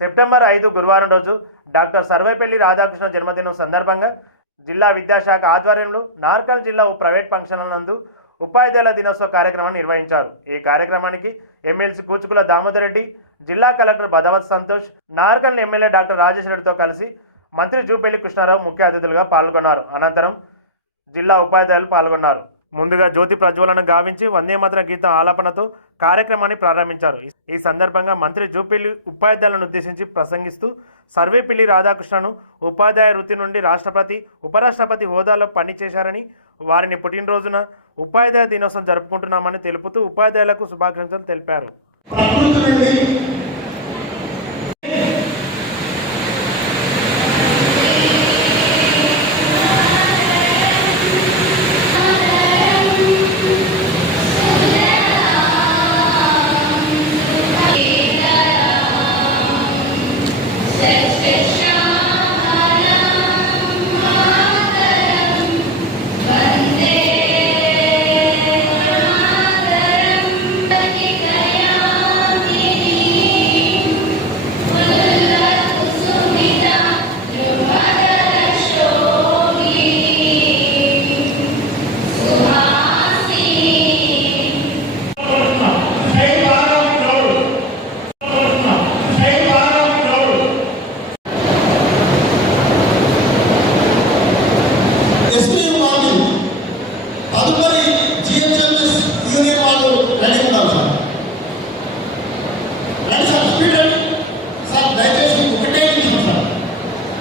September ఐదు గురువారం రోజు డాక్టర్ సర్వేపల్లి రాధాకృష్ణ జన్మదినం సందర్భంగా జిల్లా విద్యాశాఖ ఆధ్వర్యంలో నార్కల్ జిల్లా ఓ ప్రైవేట్ ఫంక్షన్ల నందు ఉపాధ్యాయుల దినోత్సవ కార్యక్రమాన్ని నిర్వహించారు. ఈ కార్యక్రమానికి ఎమ్మెల్సీ కూచుకుల దామోదర్ రెడ్డి జిల్లా కలెక్టర్ భదవత్ సంతోష్ నార్కల్ ఎమ్మెల్యే డాక్టర్ రాజేష్ రెడ్డితో కలిసి మంత్రి జూపల్లి కృష్ణారావు ముఖ్య అతిథులుగా పాల్గొన్నారు. అనంతరం జిల్లా ఉపాధ్యాయులు పాల్గొన్నారు. ముందుగా జ్యోతి ప్రజ్వలన గావించి వందే గీతం ఆలాపనతో కార్యక్రమాన్ని ప్రారంభించారు. ఈ సందర్భంగా మంత్రి జూపిల్లి ఉపాధ్యాయులను ఉద్దేశించి ప్రసంగిస్తూ సర్వేపిల్లి రాధాకృష్ణను ఉపాధ్యాయ వృత్తి నుండి రాష్ట్రపతి ఉపరాష్ట్రపతి హోదాలో పనిచేశారని వారిని పుట్టినరోజున ఉపాధ్యాయ దినోత్సవం జరుపుకుంటున్నామని తెలుపుతూ ఉపాధ్యాయులకు శుభాకాంక్షలు తెలిపారు.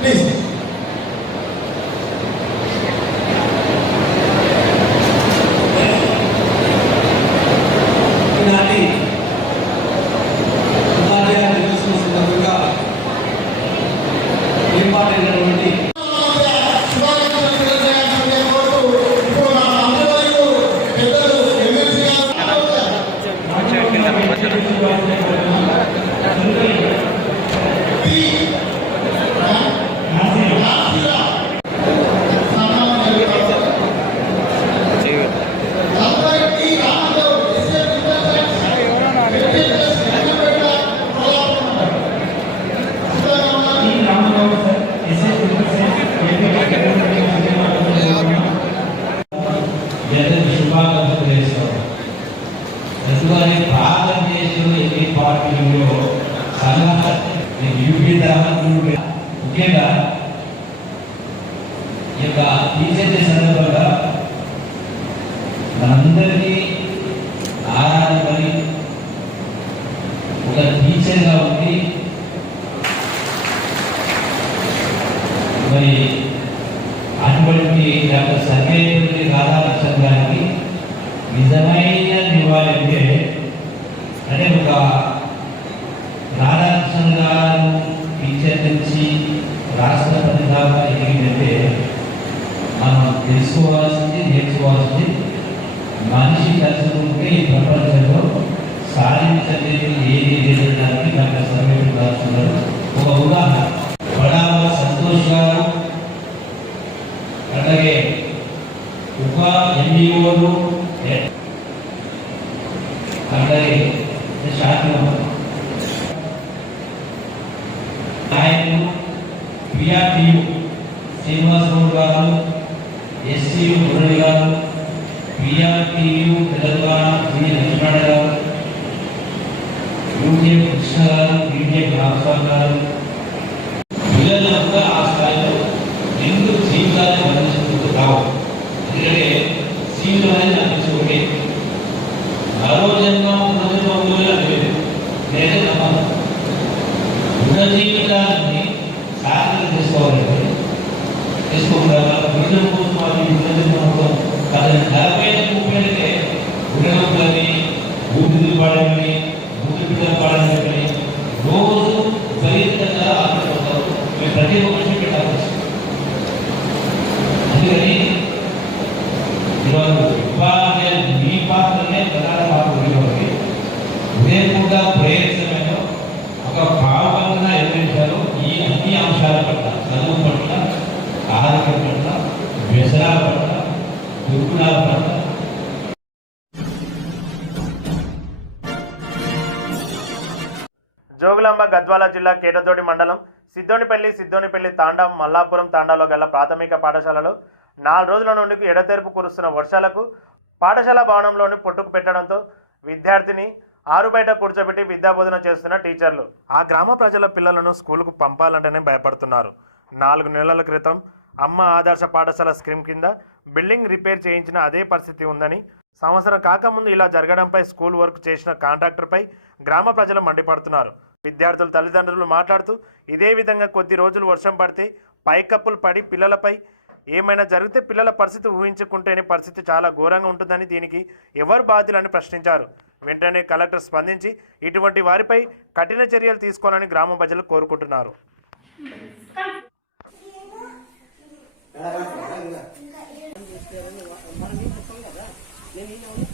Please. మరి అటువంటి డాక్టర్ సర్వేపల్లి రాధాకృష్ణ గారికి నిజమైన నివాళి అంటే ఒక రాధాకృష్ణ గారు టీచర్ నుంచి రాష్ట్రపతి దాకా ఎదిగిందంటే మనం తెలుసుకోవాల్సింది నేర్చుకోవాల్సింది మనిషి తలుచుకుంటే ఈ ప్రపంచంలో సాధించలేదు ఏది లేదనడానికి డాక్టర్ సర్వేపల్లి రాష్ట్ర ఒక ఉదాహరణ. ఉప ఎంఈఓలు అలాగే శాఖలు నాయకులు పిఆర్టీయు శ్రీనివాస్ గౌడ్ గారు ఎస్సీయు మురళి గారు పిఆర్టీయు తెలంగాణ జి లక్ష్మణ గారు యూకే కృష్ణ గారు బీజే రామస్వామి గారు పిల్లలంతా ఆ స్థాయిలో ఎందుకు జీవితాన్ని వర్ణించుకుంటూ రావు ఎందుకంటే जीव जो है ना छोड़ के हरो जन्म उन्होंने तो बोले लगे मेरे नमः उन्हें जीव का नहीं साथ में जिसको रहे इसको प्रभाव भीतर को स्वामी उन्हें तो हमको कारण घर पे ऊपर के उन्हें हम लगे भूत भी पड़े में भूत भी पड़े में रोज शरीर का आकर होता है मैं प्रतिभा జోగులాంబ గద్వాల జిల్లా కేటతోటి మండలం సిద్దోనిపల్లి సిద్దోనిపల్లి తాండా మల్లాపురం తాండాలో గల ప్రాథమిక పాఠశాలలో నాలుగు రోజుల నుండి ఎడతెరుపు కురుస్తున్న వర్షాలకు పాఠశాల భవనంలోని పొట్టుకు పెట్టడంతో విద్యార్థిని ఆరు బయట కూర్చోబెట్టి విద్యాబోధన చేస్తున్న టీచర్లు. ఆ గ్రామ ప్రజల పిల్లలను స్కూలుకు పంపాలంటేనే భయపడుతున్నారు. నాలుగు నెలల క్రితం అమ్మ ఆదర్శ పాఠశాల స్కీమ్ కింద బిల్డింగ్ రిపేర్ చేయించిన అదే పరిస్థితి ఉందని సంవత్సరం కాకముందు ఇలా జరగడంపై స్కూల్ వర్క్ చేసిన కాంట్రాక్టర్పై గ్రామ ప్రజలు మండిపడుతున్నారు. విద్యార్థుల తల్లిదండ్రులు మాట్లాడుతూ ఇదే విధంగా కొద్ది రోజులు వర్షం పడితే పైకప్పులు పడి పిల్లలపై ఏమైనా జరిగితే పిల్లల పరిస్థితి ఊహించుకుంటేనే పరిస్థితి చాలా ఘోరంగా ఉంటుందని దీనికి ఎవరు బాధ్యులని ప్రశ్నించారు. వెంటనే కలెక్టర్ స్పందించి ఇటువంటి వారిపై కఠిన చర్యలు తీసుకోవాలని గ్రామ ప్రజలు కోరుకుంటున్నారు. 没有。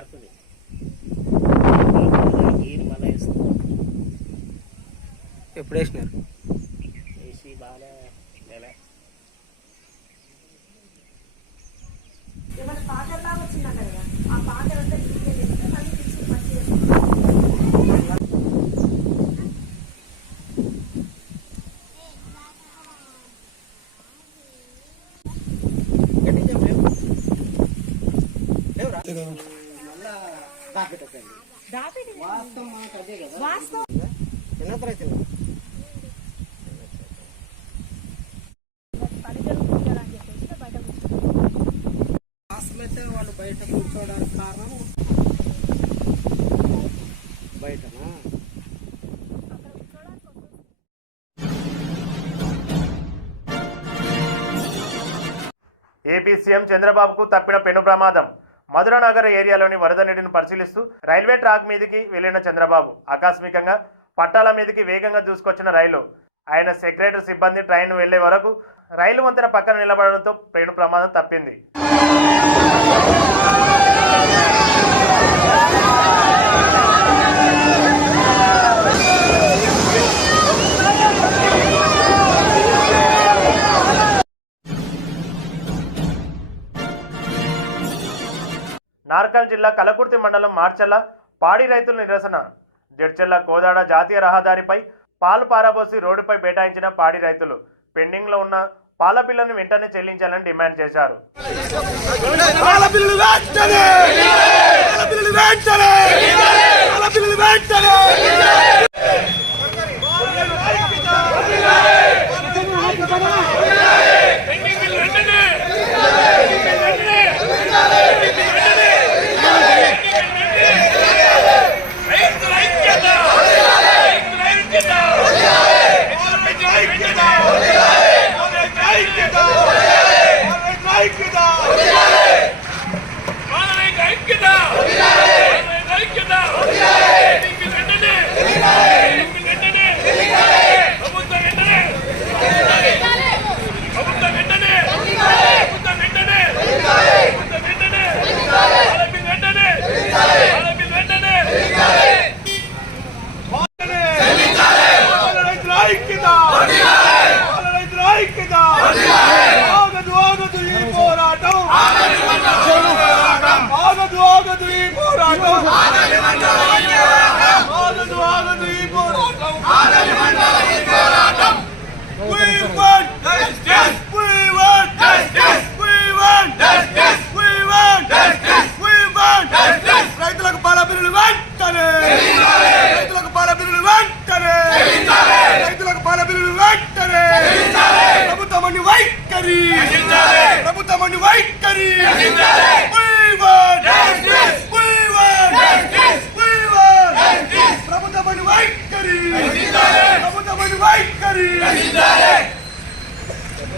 జారుతుంది మళ్ళీ మళ్ళీ వేస్తుంది ఎప్పుడు వేసినారు ఏసీ బాగా నెల ఏమైనా పాటలు లాగా వచ్చిందంట కదా ఆ పాటలు అంతా డీజే చేస్తే మళ్ళీ తీసి మంచిగా వాళ్ళు బయట కూర్చోవడానికి కారణం బయటనా. ఏపీ సీఎం చంద్రబాబుకు తప్పిన పెను ప్రమాదం. మధురనగర్ ఏరియాలోని వరద నీటిని పరిశీలిస్తూ రైల్వే ట్రాక్ మీదకి వెళ్ళిన చంద్రబాబు ఆకస్మికంగా పట్టాల మీదకి వేగంగా దూసుకొచ్చిన రైలు. ఆయన సెక్రటరీ సిబ్బంది ట్రైన్ వెళ్ళే వరకు రైలు వంతెన పక్కన నిలబడడంతో ట్రైన్ ప్రమాదం తప్పింది. నార్కల్ జిల్లా కలకుర్తి మండలం మార్చల్ల పాడి రైతుల నిరసన. జడ్చెల్ల కోదాడ జాతీయ రహదారిపై పాలు పారబోసి రోడ్డుపై బైఠాయించిన పాడి రైతులు పెండింగ్లో ఉన్న పాల బిల్లును వెంటనే చెల్లించాలని డిమాండ్ చేశారు. వెంటనే! పాల బిల్లులు వెంటనే పాల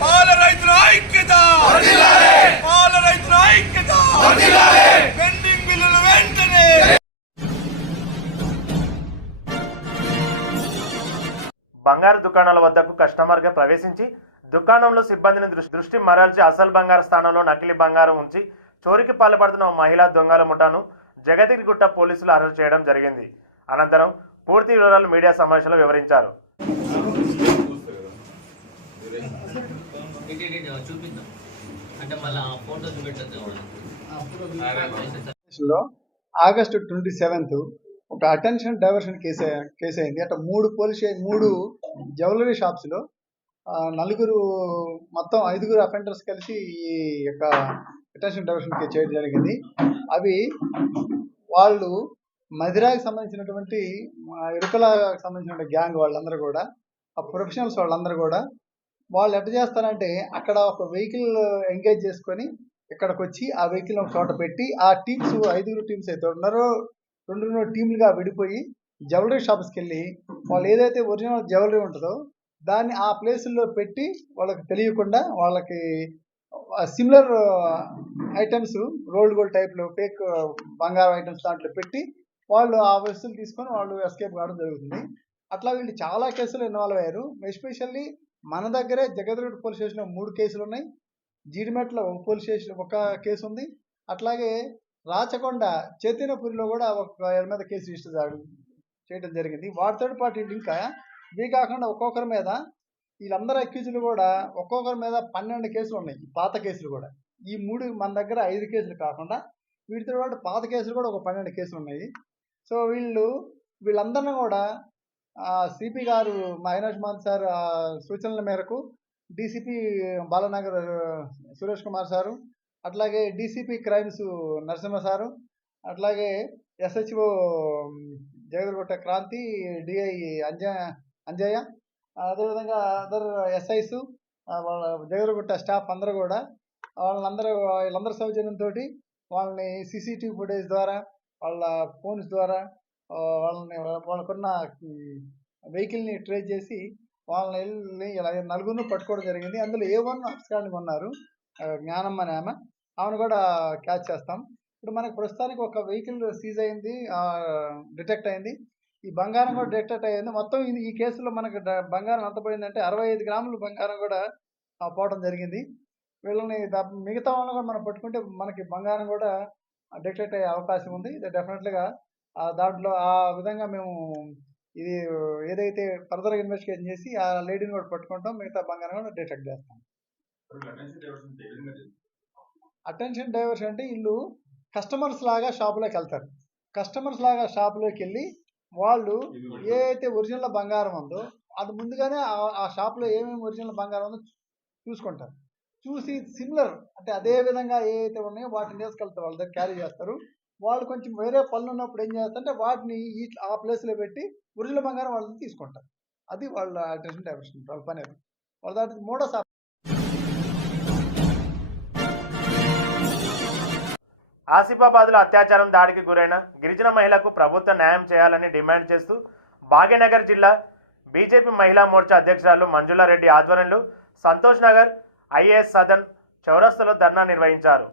పాల రైతుల ఐక్యత పాల రైతుల ఐక్యత వెంటనే బంగారు దుకాణాల వద్దకు కస్టమర్గా ప్రవేశించి దుకాణంలో సిబ్బందిని దృష్టి దృష్టి మరల్చి అసలు బంగారు స్థానంలో నకిలీ బంగారం ఉంచి చోరీకి పాల్పడుతున్న ఓ మహిళా దొంగల ముఠాను జగతిగుట్ట పోలీసులు అరెస్ట్ చేయడం జరిగింది. అనంతరం పూర్తి వివరాలు మీడియా సమావేశంలో వివరించారు. ఆగస్టు ట్వంటీ సెవెంత్ ఒక అటెన్షన్ డైవర్షన్ కేసు కేసు అయింది అట్లా మూడు పోలీస్ మూడు జ్యువెలరీ షాప్స్లో నలుగురు మొత్తం ఐదుగురు అఫెండర్స్ కలిసి ఈ యొక్క అటెన్షన్ డైవర్షన్ చేయడం జరిగింది. అవి వాళ్ళు మదిరాకి సంబంధించినటువంటి ఆ, ఇరుకలకు సంబంధించిన గ్యాంగ్ వాళ్ళందరూ కూడా ఆ ప్రొఫెషనల్స్ వాళ్ళందరూ కూడా వాళ్ళు ఎట్లా చేస్తారంటే అక్కడ ఒక వెహికల్ ఎంగేజ్ చేసుకొని ఇక్కడికి వచ్చి ఆ వెహికల్ ఒక చోట పెట్టి ఆ టీమ్స్ ఐదుగురు టీమ్స్ అయితే ఉన్నారో రెండు రెండు టీంలుగా విడిపోయి జ్యువెలరీ షాప్స్కి వెళ్ళి వాళ్ళు ఏదైతే ఒరిజినల్ జ్యువెలరీ ఉంటుందో దాన్ని ఆ ప్లేసుల్లో పెట్టి వాళ్ళకి తెలియకుండా వాళ్ళకి సిమిలర్ ఐటమ్స్ రోల్డ్ గోల్డ్ టైప్లో ఫేక్ బంగారం ఐటమ్స్ దాంట్లో పెట్టి వాళ్ళు ఆ వస్తువులు తీసుకొని వాళ్ళు ఎస్కేప్ కావడం జరుగుతుంది. అట్లా వీళ్ళు చాలా కేసులు ఇన్వాల్వ్ అయ్యారు. ఎస్పెషల్లీ మన దగ్గరే జగద్రోడ్ పోలీస్ స్టేషన్లో మూడు కేసులు ఉన్నాయి. జీడిమెట్లో ఒక పోలీస్ స్టేషన్ ఒక కేసు ఉంది. అట్లాగే రాచకొండ చైతన్యపురిలో కూడా ఒక ఏడు మీద కేసు రిజిస్టర్ చేయడం జరిగింది. వాటితో పాటు ఇంకా ఇవి కాకుండా ఒక్కొక్కరి మీద వీళ్ళందరూ అక్యూజులు కూడా ఒక్కొక్కరి మీద పన్నెండు కేసులు ఉన్నాయి. ఈ పాత కేసులు కూడా. ఈ మూడు మన దగ్గర ఐదు కేసులు కాకుండా వీటితో పాటు పాత కేసులు కూడా ఒక పన్నెండు కేసులు ఉన్నాయి. సో వీళ్ళు వీళ్ళందరినీ కూడా సిపి గారు మా అవినాష్ మాన్ సార్ సూచనల మేరకు డీసీపీ బాలనగర్ సురేష్ కుమార్ సారు అట్లాగే డీసీపీ క్రైమ్స్ నరసింహ సారు అట్లాగే ఎస్హెచ్ఓ జగదగుట్ట క్రాంతి డిఐ అంజ అంజయ్య. అదేవిధంగా అదర్ ఎస్ఐస్ వాళ్ళ జగరగుట్ట స్టాఫ్ అందరూ కూడా వాళ్ళందరూ వీళ్ళందరి సౌజన్యంతో వాళ్ళని సీసీటీవీ ఫుటేజ్ ద్వారా వాళ్ళ ఫోన్స్ ద్వారా వాళ్ళని వాళ్ళకున్న వెహికల్ని ట్రేస్ చేసి వాళ్ళని వెళ్ళి ఇలా నలుగురిని పట్టుకోవడం జరిగింది. అందులో ఏ వన్ అప్స్కాండింగ్ ఉన్నారు జ్ఞానమ్మ జ్ఞానం అనే ఆమె. ఆమెను కూడా క్యాచ్ చేస్తాం. ఇప్పుడు మనకి ప్రస్తుతానికి ఒక వెహికల్ సీజ్ అయింది డిటెక్ట్ అయింది. ఈ బంగారం కూడా డిటెక్ట్ అయ్యింది. మొత్తం ఈ కేసులో మనకి బంగారం ఎంత పోయిందంటే అరవై ఐదు గ్రాములు బంగారం కూడా పోవడం జరిగింది. వీళ్ళని మిగతా వాళ్ళని కూడా మనం పట్టుకుంటే మనకి బంగారం కూడా డిటెక్ట్ అయ్యే అవకాశం ఉంది. ఇది డెఫినెట్గా దాంట్లో ఆ విధంగా మేము ఇది ఏదైతే ఫర్దర్ ఇన్వెస్టిగేషన్ చేసి ఆ లేడీని కూడా పట్టుకుంటాం. మిగతా బంగారం కూడా డిటెక్ట్ చేస్తాం. అటెన్షన్ డైవర్షన్ అంటే వీళ్ళు కస్టమర్స్ లాగా షాపులోకి వెళ్తారు. కస్టమర్స్ లాగా షాపులోకి వెళ్ళి వాళ్ళు ఏ అయితే ఒరిజినల్ బంగారం ఉందో అది ముందుగానే ఆ- షాప్లో ఏమేమి ఒరిజినల్ బంగారం ఉందో చూసుకుంటారు. చూసి సిమిలర్ అంటే అదే విధంగా ఏ అయితే ఉన్నాయో వాటిని తీసుకెళ్తారు వాళ్ళ దగ్గర క్యారీ చేస్తారు. వాళ్ళు కొంచెం వేరే పనులు ఉన్నప్పుడు ఏం చేస్తారంటే వాటిని ఈ ఆ ప్లేస్లో పెట్టి ఒరిజినల్ బంగారం వాళ్ళని తీసుకుంటారు. అది వాళ్ళ అటెన్షన్ డైవర్షన్ వాళ్ళ పని అది. వాళ్ళ దాంట్లో మూడో ఆసిఫాబాద్లో అత్యాచారం దాడికి గురైన గిరిజన మహిళకు ప్రభుత్వం న్యాయం చేయాలని డిమాండ్ చేస్తూ భాగ్యనగర్ జిల్లా బీజేపీ మహిళా మోర్చా అధ్యక్షురాలు మంజులారెడ్డి ఆధ్వర్యంలో సంతోష్ నగర్ ఐఏఎస్ సదన్ చౌరస్తలో ధర్నా నిర్వహించారు.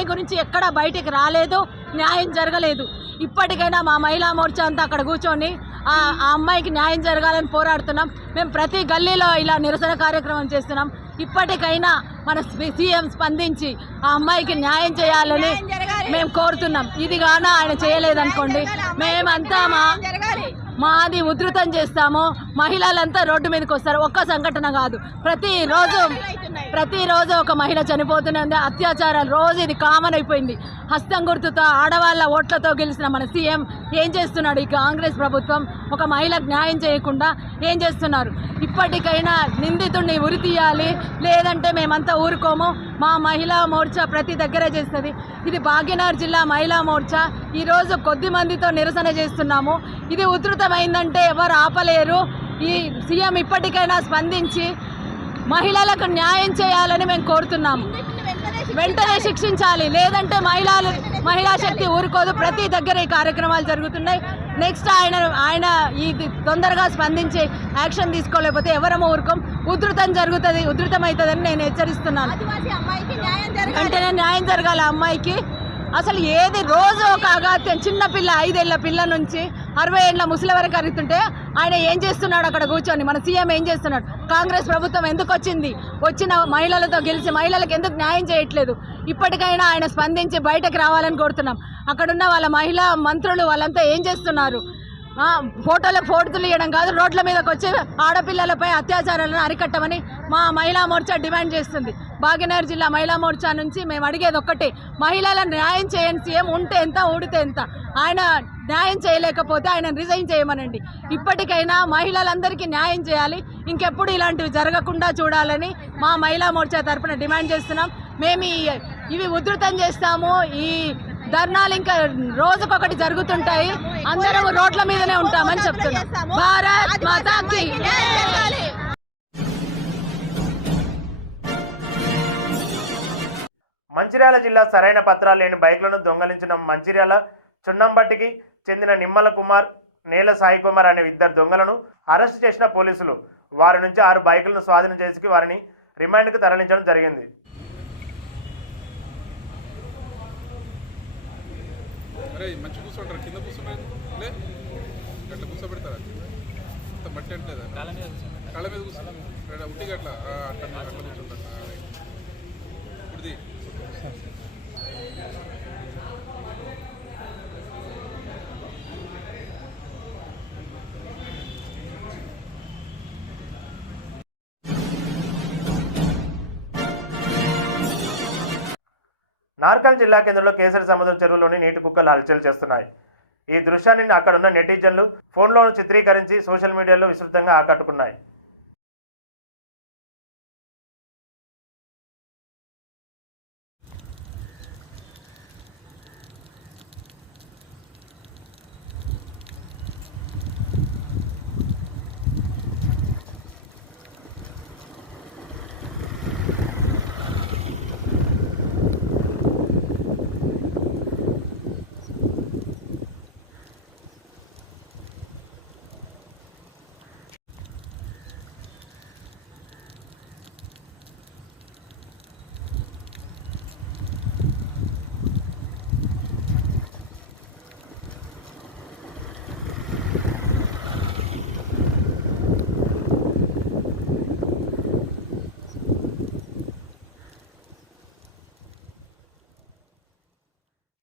అమ్మాయి గురించి ఎక్కడ బయటికి రాలేదు న్యాయం జరగలేదు. ఇప్పటికైనా మా మహిళా మోర్చా అంతా అక్కడ కూర్చొని ఆ ఆ అమ్మాయికి న్యాయం జరగాలని పోరాడుతున్నాం. మేము ప్రతి గల్లీలో ఇలా నిరసన కార్యక్రమం చేస్తున్నాం. ఇప్పటికైనా మన సీఎం స్పందించి ఆ అమ్మాయికి న్యాయం చేయాలని మేము కోరుతున్నాం. ఇది గాన ఆయన చేయలేదనుకోండి. మేమంతా మా మాది ఉధృతం చేస్తాము. మహిళలంతా రోడ్డు మీదకి వస్తారు. ఒక్క సంఘటన కాదు. ప్రతిరోజు ప్రతిరోజు ఒక మహిళ చనిపోతున్నది ఉంది అత్యాచారాలు రోజు ఇది కామన్ అయిపోయింది. హస్తం గుర్తుతో ఆడవాళ్ళ ఓట్లతో గెలిచిన మన సీఎం ఏం చేస్తున్నాడు ఈ కాంగ్రెస్ ప్రభుత్వం? ఒక మహిళకు న్యాయం చేయకుండా ఏం చేస్తున్నారు? ఇప్పటికైనా నిందితుడిని ఉరి తీయాలి లేదంటే మేమంతా ఊరుకోము. మా మహిళా మోర్చా ప్రతి దగ్గర చేస్తుంది. ఇది భాగ్యనగర్ జిల్లా మహిళా మోర్చా. ఈరోజు కొద్ది మందితో నిరసన చేస్తున్నాము. ఇది ఉధృతమైందంటే ఎవరు ఆపలేరు. ఈ సీఎం ఇప్పటికైనా స్పందించి మహిళలకు న్యాయం చేయాలని మేము కోరుతున్నాము. వెంటనే శిక్షించాలి. లేదంటే మహిళలు మహిళా శక్తి ఊరుకోదు. ప్రతి దగ్గర ఈ కార్యక్రమాలు జరుగుతున్నాయి. నెక్స్ట్ ఆయన ఆయన ఇది తొందరగా స్పందించి యాక్షన్ తీసుకోలేకపోతే ఎవరమో ఊరుకోం. ఉధృతం జరుగుతుంది ఉధృతం అవుతుందని నేను హెచ్చరిస్తున్నాను. వెంటనే న్యాయం జరగాలి. అమ్మాయికి. అసలు ఏది రోజు ఒక అగాత్యం చిన్న పిల్ల ఐదేళ్ళ పిల్ల నుంచి అరవై ఏళ్ళ ముసలి వరకు అరుగుతుంటే ఆయన ఏం చేస్తున్నాడు అక్కడ కూర్చొని? మన సీఎం ఏం చేస్తున్నాడు? కాంగ్రెస్ ప్రభుత్వం ఎందుకు వచ్చింది? వచ్చిన మహిళలతో గెలిచి మహిళలకు ఎందుకు న్యాయం చేయట్లేదు? ఇప్పటికైనా ఆయన స్పందించి బయటకు రావాలని కోరుతున్నాం. అక్కడున్న వాళ్ళ మహిళా మంత్రులు వాళ్ళంతా ఏం చేస్తున్నారు? ఫోటోలకు ఫోటోలు ఇవ్వడం కాదు రోడ్ల మీదకి వచ్చి ఆడపిల్లలపై అత్యాచారాలను అరికట్టమని మా మహిళా మోర్చా డిమాండ్ చేస్తుంది. భాగ్యనగర్ జిల్లా మహిళా మోర్చా నుంచి మేము అడిగేది ఒక్కటే మహిళలను న్యాయం చేయని సీఎం ఉంటే ఎంత ఊడితే ఎంత. ఆయన న్యాయం చేయలేకపోతే ఆయన రిజైన్ చేయమనండి. ఇప్పటికైనా మహిళలందరికీ న్యాయం చేయాలి ఇంకెప్పుడు ఇలాంటివి జరగకుండా చూడాలని మా మహిళా మోర్చా తరఫున డిమాండ్ చేస్తున్నాం. మేము ఇవి ఉధృతం చేస్తాము ఈ ధర్నాలు ఇంకా రోజుకొకటి జరుగుతుంటాయి. అందరం రోడ్ల మీదనే ఉంటామని చెప్తున్నాం. భారత్ మాతాకి మంచిర్యాల జిల్లా సరైన పత్రాలు లేని బైక్లను దొంగలించిన మంచిర్యాల చున్నంబట్టికి చెందిన నిమ్మల కుమార్ నేల సాయి కుమార్ అనే ఇద్దరు దొంగలను అరెస్ట్ చేసిన పోలీసులు. వారి నుంచి ఆరు బైకులను స్వాధీనం చేసి వారిని రిమాండ్కు తరలించడం జరిగింది. అరే మంచి కూర్చోంటారు కింద కూర్చున్నారు లే. అట్లా కూర్చోబెడతారా? అంత మట్టి అంటలేదా కాళ్ళ మీద కూర్చున్నారు ఉట్టిగా అట్లా అట్లా అట్లా కూర్చుంటారు ఆ, నార్కల్ జిల్లా కేంద్రంలో కేసరి సముద్రం చెరువులోని నీటి కుక్కలు హల్చల్ చేస్తున్నాయి. ఈ దృశ్యాన్ని అక్కడున్న నెటిజన్లు ఫోన్లో చిత్రీకరించి సోషల్ మీడియాలో విస్తృతంగా ఆకట్టుకున్నాయి.